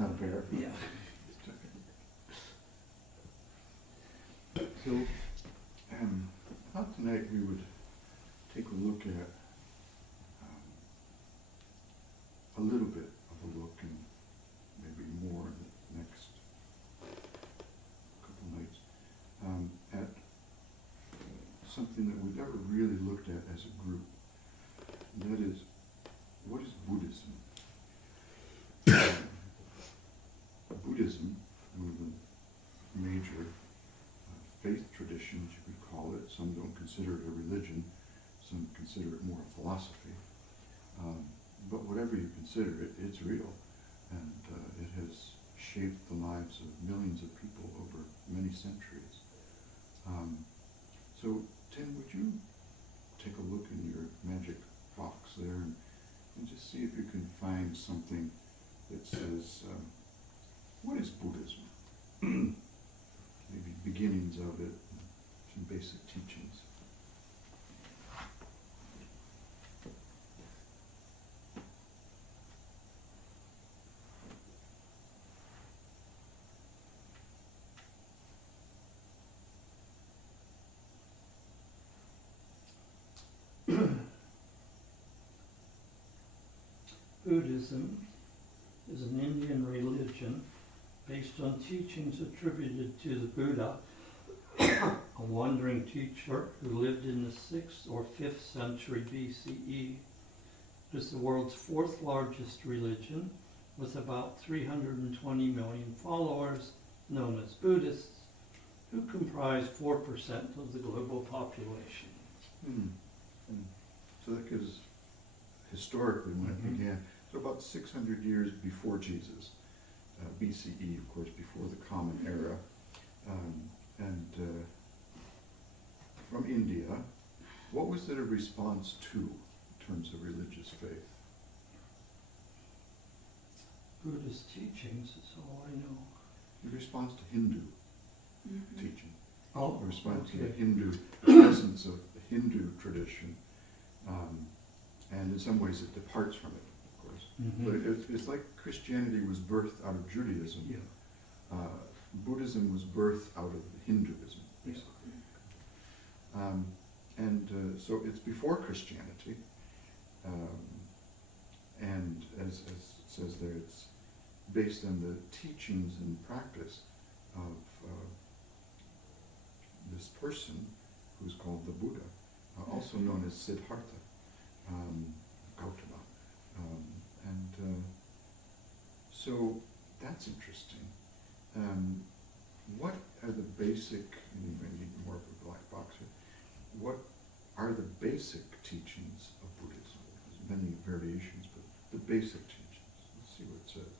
not a bear. Yeah. So, I thought tonight we would take a look at a little bit of a look, and maybe more in the next couple nights, at something that we've never really looked at as a group. And that is, what is Buddhism? Buddhism, one of the major faith traditions, you could call it. Some don't consider it a religion, some consider it more a philosophy. But whatever you consider it, it's real. And it has shaped the lives of millions of people over many centuries. So, Tim, would you take a look in your magic box there and just see if you can find something that says, what is Buddhism? Maybe beginnings of it, some basic teachings. Buddhism is an Indian religion based on teachings attributed to the Buddha, a wandering teacher who lived in the 6th or 5th century BCE. It is the world's 4th largest religion, with about 320 million followers, known as Buddhists, who comprise 4% of the global population. So that gives historically when it began. So about 600 years before Jesus, BCE, of course, before the Common Era, and from India. What was it a response to in terms of religious faith? Buddhist teachings is all I know. In response to Hindu teaching. Oh, In response to the okay. Hindu, the essence of the Hindu tradition. And in some ways it departs from it, of course. But it's like Christianity was birthed out of Judaism. Yeah. Buddhism was birthed out of Hinduism, basically. So it's before Christianity. And as it says there, it's based on the teachings and practice of this person who's called the Buddha, also known as Siddhartha. Gautama. So that's interesting. What are the basic, and you may need more of a black box here, what are the basic teachings of Buddhism? There's many variations, but the basic teachings. Let's see what it says.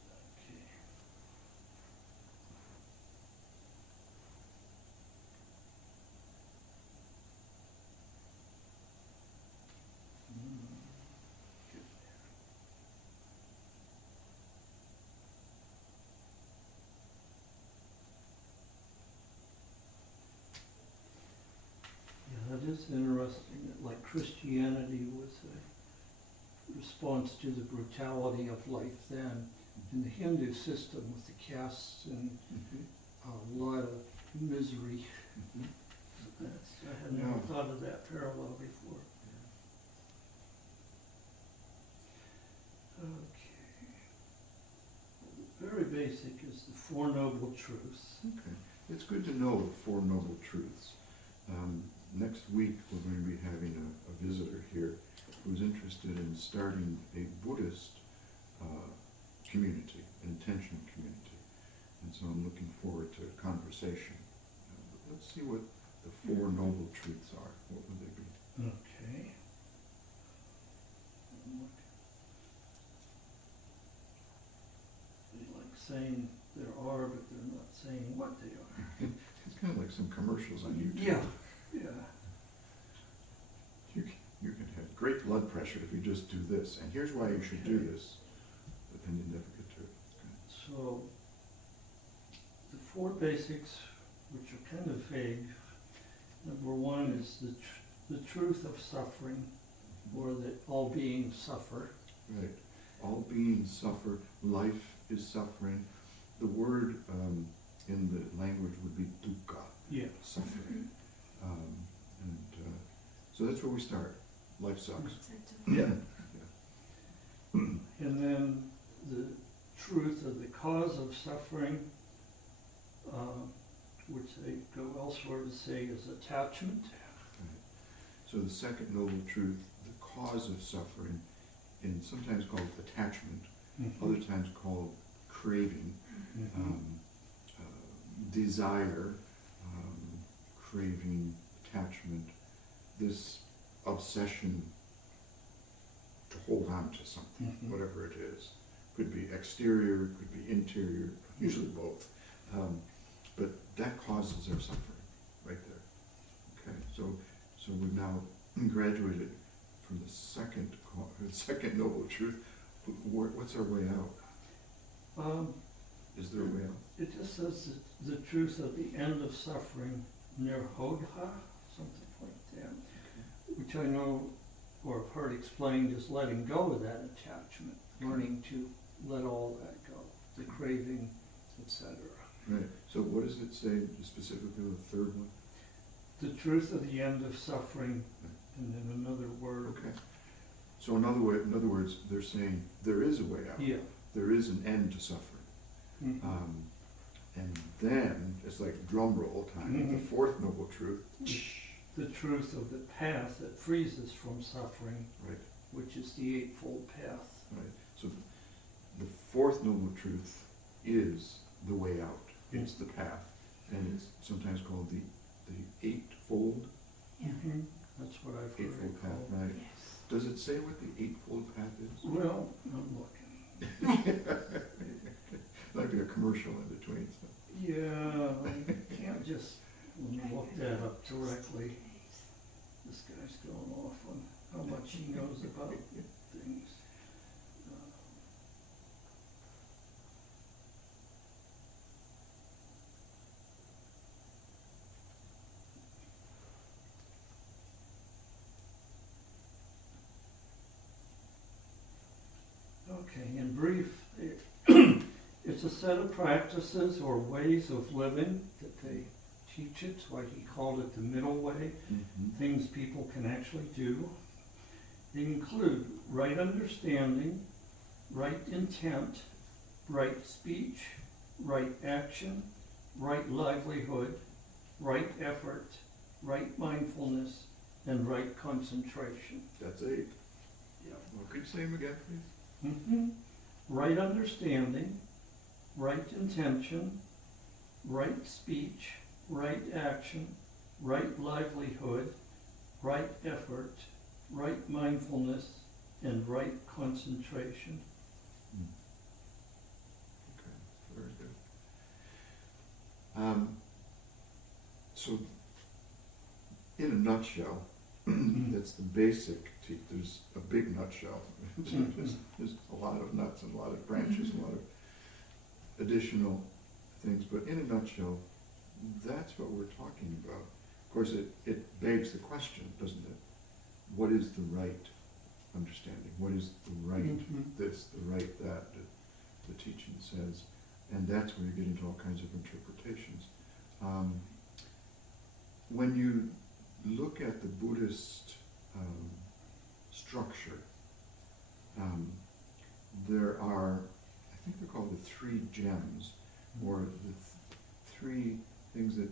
That is interesting, that like Christianity was a response to the brutality of life then, in the Hindu system with the castes and a lot of misery. I had never thought of that parallel before. Okay. Very basic is the Four Noble Truths. Okay. It's good to know the Four Noble Truths. Next week we're going to be having a visitor here who's interested in starting a Buddhist community, an intentional community. And so I'm looking forward to a conversation. Let's see what the Four Noble Truths are. What would they be? Okay. They like saying there are, but they're not saying what they are. It's kind of like some commercials on YouTube. Yeah. You can have great blood pressure if you just do this, and here's why you should do this, but then you never get to it. So, the 4 basics, which are kind of vague. Number 1 is the truth of suffering, or that all beings suffer. Right. All beings suffer. Life is suffering. The word in the language would be dukkha, Yeah. suffering. So that's where we start. Life sucks. Yeah. And then the truth of the cause of suffering, which they go elsewhere to say is attachment. So the second noble truth, the cause of suffering, and sometimes called attachment, other times called craving, desire, craving, attachment, this obsession to hold on to something, whatever it is. Could be exterior, could be interior, usually both. But that causes our suffering right there. Okay, so we've now graduated from the second noble truth. What's our way out? Is there a way out? It just says that the truth of the end of suffering, nirhodha, something like that, which I know or have heard explained as letting go of that attachment, learning to let all that go, the craving, etc. Right. So what does it say specifically, the third one? The truth of the end of suffering, and then another word. Okay. So in other words, they're saying there is a way out. Yeah. There is an end to suffering. And then, it's like drum roll time, the fourth noble truth. The truth of the path that frees us from suffering, Right. which is the Eightfold Path. Right. So the fourth noble truth is the way out. It's the path. And it's sometimes called the Eightfold. That's what I've heard Eightfold it Path, called. right. Does it say what the Eightfold Path is? Well, I'm looking. Might be a commercial in between. So. Yeah, I can't just look that up directly. This guy's going off on how much he knows about things. Okay, in brief, it's a set of practices or ways of living that they teach it. That's why he called it the middle way. Things people can actually do. They include right understanding, right intent, right speech, right action, right livelihood, right effort, right mindfulness, and right concentration. That's 8. Yeah. Well, could you say them again, please? Right understanding, right intention, right speech, right action, right livelihood, right effort, right mindfulness, and right concentration. Okay, very good. So, in a nutshell, that's the basic teeth. There's a big nutshell. There's a lot of nuts and a lot of branches, a lot of additional things. But in a nutshell, that's what we're talking about. Of course, it begs the question, doesn't it? What is the right understanding? What is the right this, the right that the teaching says? And that's where you get into all kinds of interpretations. When you look at the Buddhist structure, there are, I think they're called the 3 gems, or the 3 things that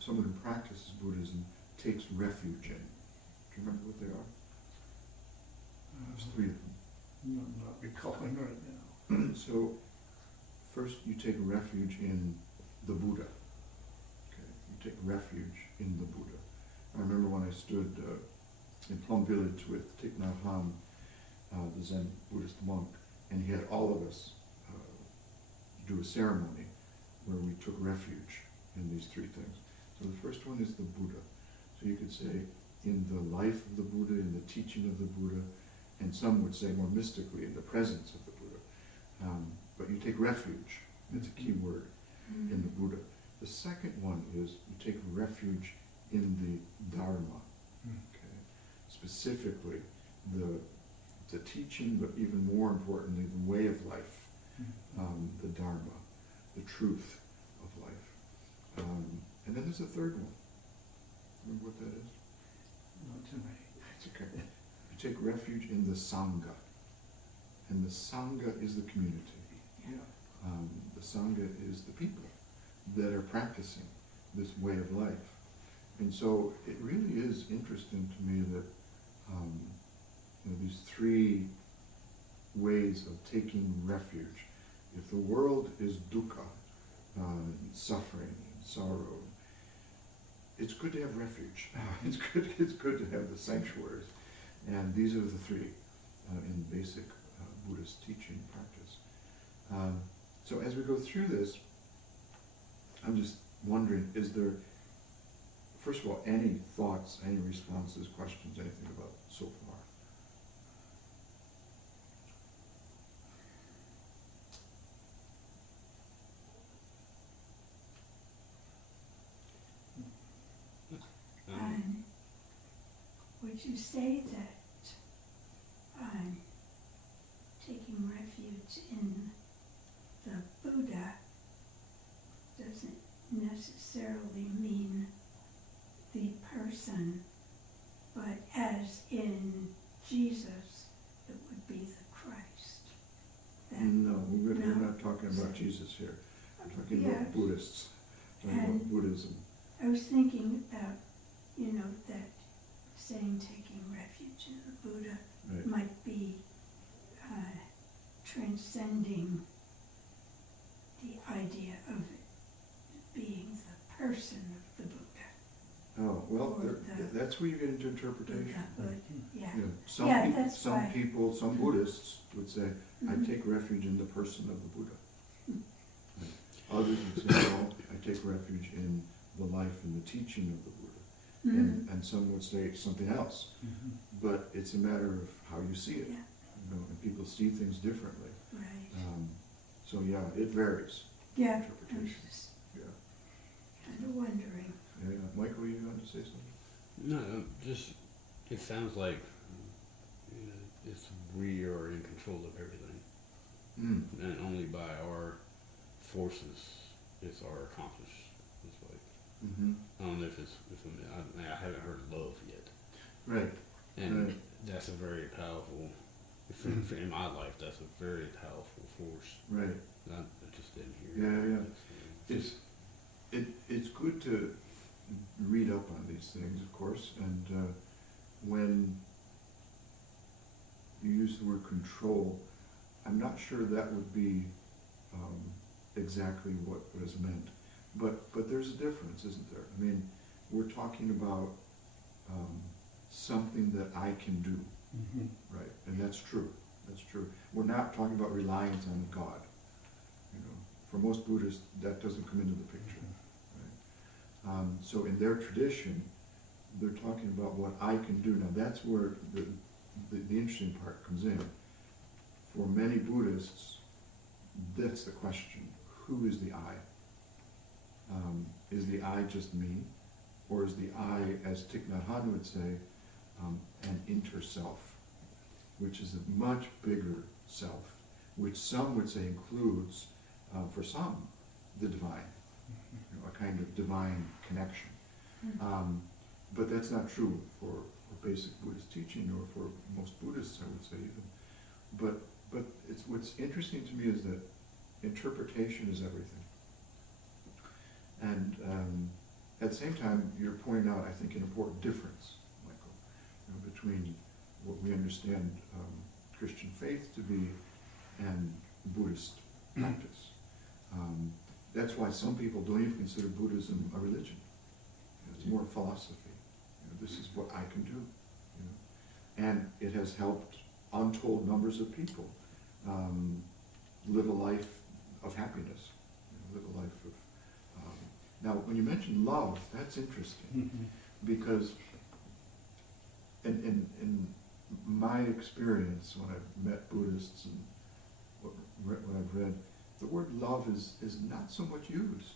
someone who practices Buddhism takes refuge in. Do you remember what they are? There's 3 of them. I'm not recalling right now. So, first you take refuge in the Buddha. Okay, you take refuge in the Buddha. I remember when I stood in Plum Village with Thich Nhat Hanh, the Zen Buddhist monk, and he had all of us do a ceremony where we took refuge in these 3 things. So the first one is the Buddha. So you could say in the life of the Buddha, in the teaching of the Buddha, and some would say more mystically in the presence of the Buddha. But you take refuge, that's a key word, in the Buddha. The second one is you take refuge in the Dharma. Okay. Specifically, the the teaching, but even more importantly, the way of life, the Dharma, the truth of life. And then there's a third one. Remember what that is? Not tonight. It's okay. You take refuge in the Sangha. And the Sangha is the community. The Sangha is the people that are practicing this way of life. And so it really is interesting to me that these three ways of taking refuge. If the world is dukkha, suffering, sorrow, it's good to have refuge. It's good to have the sanctuaries. And these are the three in basic Buddhist teaching practice. So as we go through this, I'm just wondering, is there, first of all, any thoughts, any responses, questions, anything about so far? Would you say that taking refuge in the Buddha doesn't necessarily mean the person, but as in Jesus, it would be the Christ? No, we're No. not talking about Jesus here. We're talking Yeah. about Buddhists, talking about And- Buddhism. I was thinking about, that saying taking refuge in the Buddha Right. might be transcending the idea of it being the person of the Buddha. Oh, well, Or the- that's where you get into interpretation. Buddha, yeah. Yeah, Yeah, that's why. some Buddhists would say, I Mhm. take refuge in the person of the Buddha. Right. Others would say, well, I take refuge in the life and the teaching of the Buddha. Mhm. And some would say something else. But it's a matter of how you see it. Yeah, And people see things differently. right. So yeah, it varies. Yeah, I was Interpretation. just Yeah. kind of wondering. Yeah. Michael, you want to say something? No, just it sounds like it's we are in control of everything, and only by our forces is our accomplish this way. Mm-hmm. I don't know if I haven't heard love yet, Right. and Right. that's a very powerful. In my life, that's a very powerful force. Right. I just didn't hear. Yeah, yeah. Just, It's good to read up on these things, of course, and when you use the word control, I'm not sure that would be exactly what is meant, but there's a difference, isn't there? I mean, we're talking about something that I can do, right? And that's true. That's true. We're not talking about reliance on God. For most Buddhists, that doesn't come into the picture. Right? So in their tradition, they're talking about what I can do. Now that's where the interesting part comes in. For many Buddhists, that's the question. Who is the I? Is the I just me? Or is the I, as Thich Nhat Hanh would say, an inter-self, which is a much bigger self, which some would say includes, for some, the divine, a kind of divine connection. But that's not true for basic Buddhist teaching, or for most Buddhists, I would say even. But what's interesting to me is that interpretation is everything. And at the same time, you're pointing out, I think, an important difference, Michael, between what we understand Christian faith to be and Buddhist practice. That's why some people don't even consider Buddhism a religion. It's more philosophy. This is what I can do. And it has helped untold numbers of people live a life of happiness, live a life of... Now, when you mention love, that's interesting, because in my experience, when I've met Buddhists and what I've read, the word love is not so much used,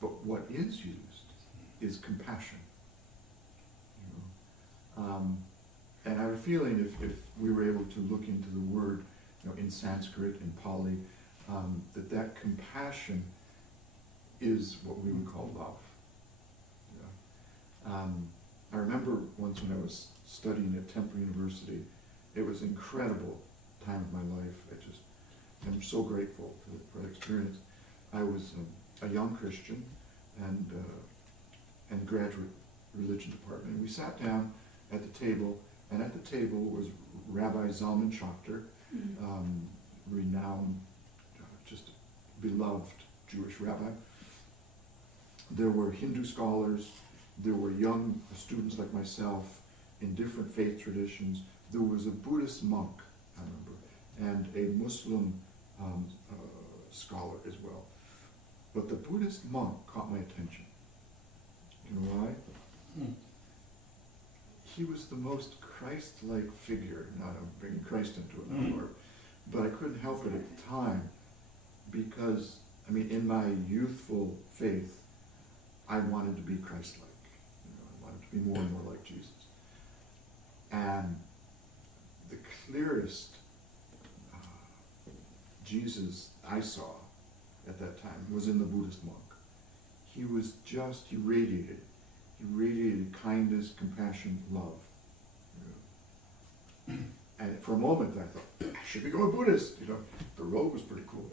but what is used is compassion. And I have a feeling if we were able to look into the word, in Sanskrit and Pali, that compassion is what we would call love. I remember once when I was studying at Temple University, it was an incredible time of my life. I'm so grateful for that experience. I was a young Christian and graduate religion department. We sat down at the table, and at the table was Rabbi Zalman Schachter, renowned, just beloved Jewish rabbi. There were Hindu scholars, there were young students like myself in different faith traditions. There was a Buddhist monk, I remember, and a Muslim scholar as well. But the Buddhist monk caught my attention. You know why? He was the most Christ-like figure. Not I'm bringing Christ into it now, but I couldn't help it at the time because, in my youthful faith, I wanted to be Christ-like. I wanted to be more and more like Jesus. And the clearest Jesus I saw at that time was in the Buddhist monk. He radiated kindness, compassion, love. And for a moment I thought, I should become a Buddhist. The robe was pretty cool.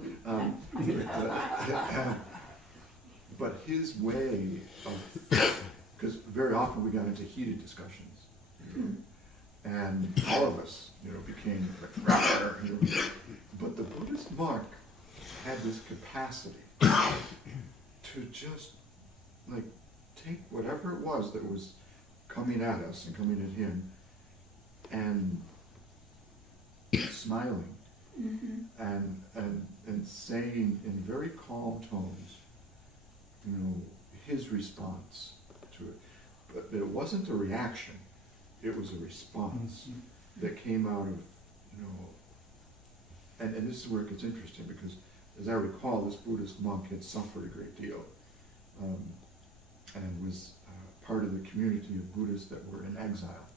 But his way of, because very often we got into heated discussions, and all of us, became like, but the Buddhist monk had this capacity to just take whatever it was that was coming at us and coming at him, and smiling and saying in very calm tones, his response to it. But it wasn't a reaction, it was a response that came out of, and this is where it gets interesting, because as I recall, this Buddhist monk had suffered a great deal, and was part of the community of Buddhists that were in exile.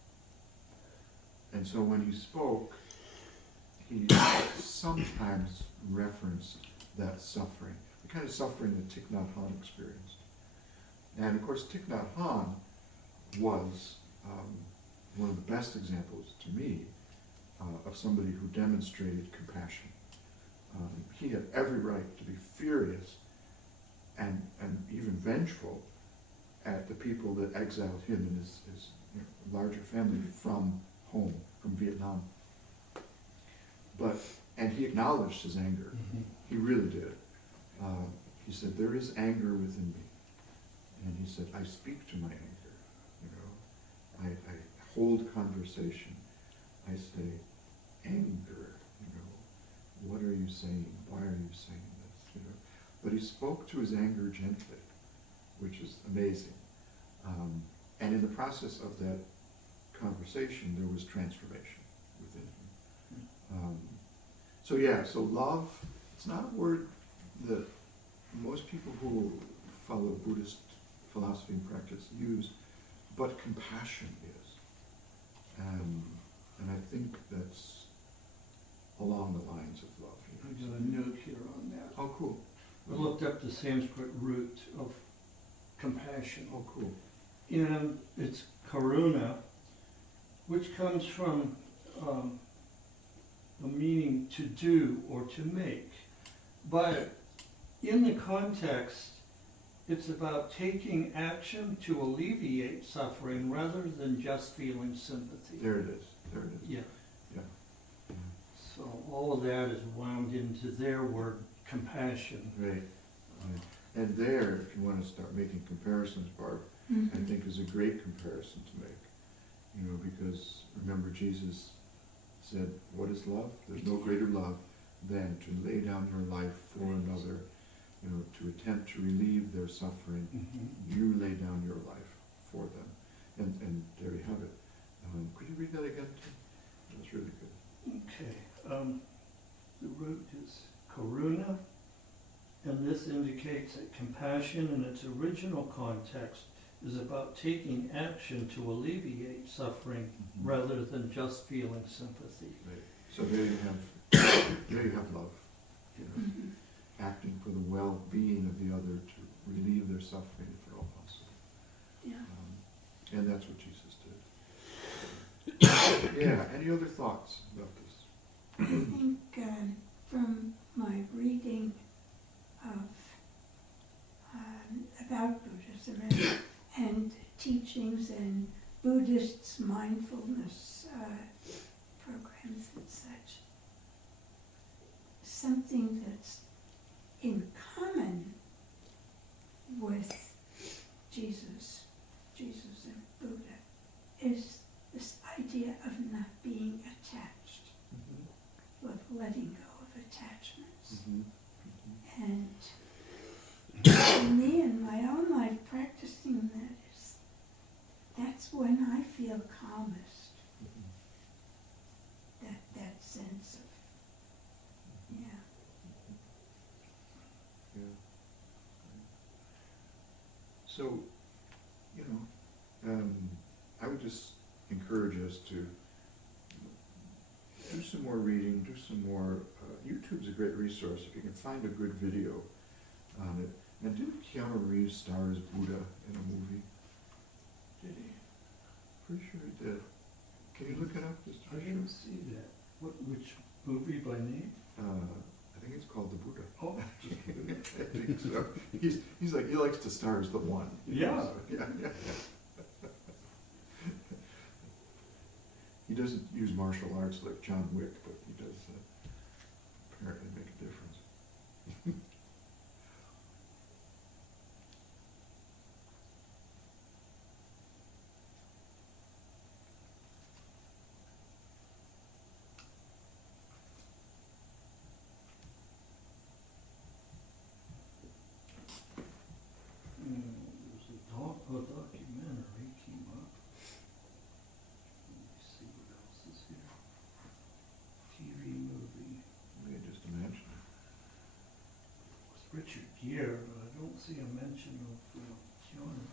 And so when he spoke, he sometimes referenced that suffering, the kind of suffering that Thich Nhat Hanh experienced. And of course, Thich Nhat Hanh was one of the best examples to me of somebody who demonstrated compassion. He had every right to be furious and even vengeful at the people that exiled him and his larger family from home, from Vietnam. And he acknowledged his anger. He really did. He said, there is anger within me. And he said, I speak to my anger. I hold conversation. I say, anger, what are you saying? Why are you saying this? But he spoke to his anger gently, which is amazing. And in the process of that conversation, there was transformation within him. So love, it's not a word that most people who follow Buddhist philosophy and practice use, but compassion is. And I think that's along the lines of love. I got a note here on that. Oh, cool. I looked up the Sanskrit root of compassion. Oh, cool. And it's karuna, which comes from the meaning to do or to make. But in the context, it's about taking action to alleviate suffering rather than just feeling sympathy. There it is. Yeah. Yeah. So all of that is wound into their word, compassion. Right. And there, if you want to start making comparisons, Barb, I think is a great comparison to make. Because remember Jesus said, what is love? There's no greater love than to lay down your life for another, to attempt to relieve their suffering. You lay down your life for them. And there you have it. Could you read that again, Tim? That's really good. Okay. The root is karuna, and this indicates that compassion in its original context is about taking action to alleviate suffering Mhm. rather than just feeling sympathy. Right. So there you have, there you have love, you know, Mhm. acting for the well-being of the other to relieve their suffering if at all possible. Yeah. And that's what Jesus did. Yeah, any other thoughts about this? I think from my reading of about Buddhism and teachings and Buddhists' mindfulness programs and such, something that's in common with Jesus and Buddha is this idea of not being attached, of letting go of attachments. Mhm. And for me in my own life, practicing that's when I feel calmest, Mhm. that sense of, yeah. Yeah. So, you know, I would just encourage us to do some more reading, do some more, YouTube's a great resource if you can find a good video on it. And didn't Keanu Reeves star as Buddha in a movie? Did he? Pretty sure he did. Can you look it up just to I be sure? didn't see that. Which movie by name? I think it's called The Buddha. Oh, I think so. He's like, he likes to star as the one. you know, Yeah. so, yeah. He doesn't use martial arts like John Wick, but he does apparently make a difference. There's a documentary came up. Let me see what else is here. TV movie. Let me just imagine. It's Richard Gere, but I don't see a mention of Keanu.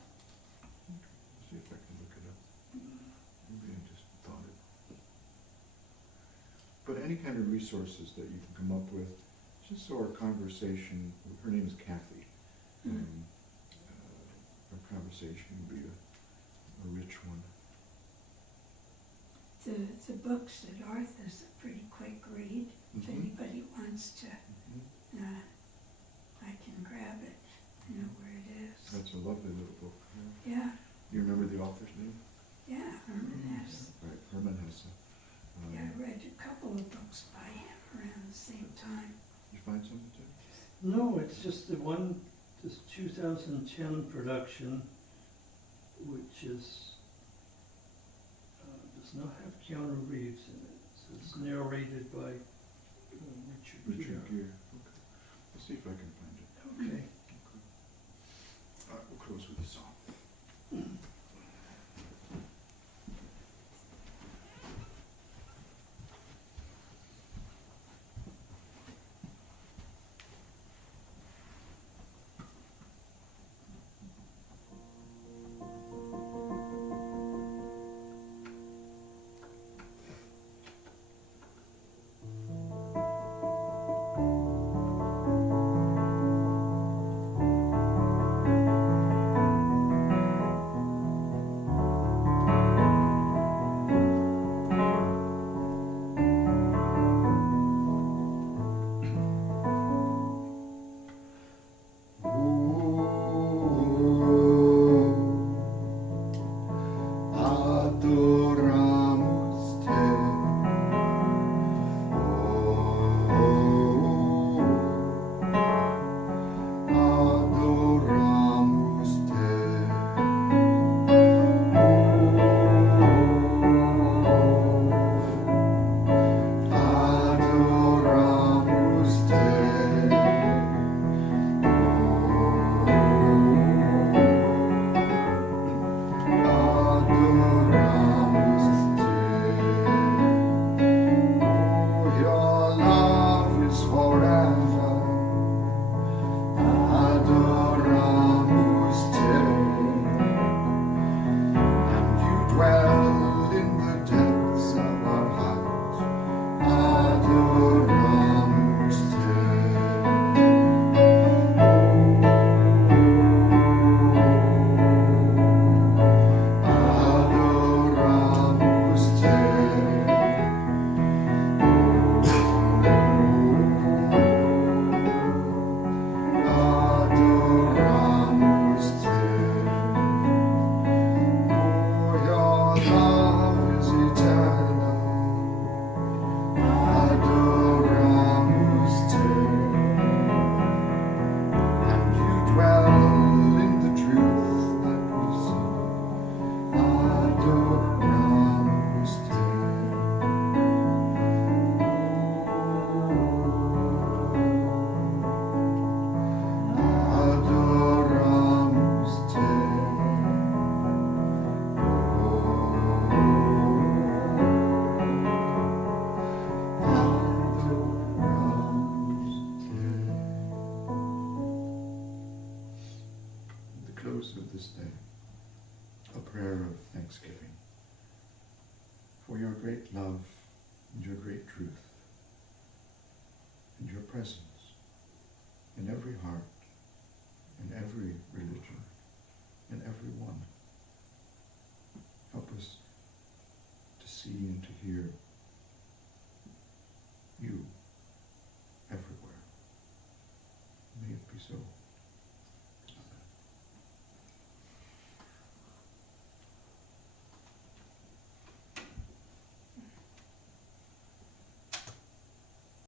See if I can look it up. Maybe I just thought it. But any kind of resources that you can come up with, just so our conversation, her name is Kathy. Our conversation will be a rich one. The books at Arthur's a pretty quick read. If Mhm. anybody wants to, Mhm. I can grab it, I know where it is. That's a lovely little book. Yeah. Yeah, You remember the author's name? yeah, Herman Hesse. Right, Herman Hesse. Yeah, I read a couple of books by him around the same time. You find something too? No, it's just the one, this 2010 production, which is, does not have Keanu Reeves in it. It's narrated by Richard Richard Gere. Gere. Okay. Let's see if I can find it. Okay. Okay. All right, we'll close with a song. prayer of thanksgiving for your great love and your great truth and your presence in every heart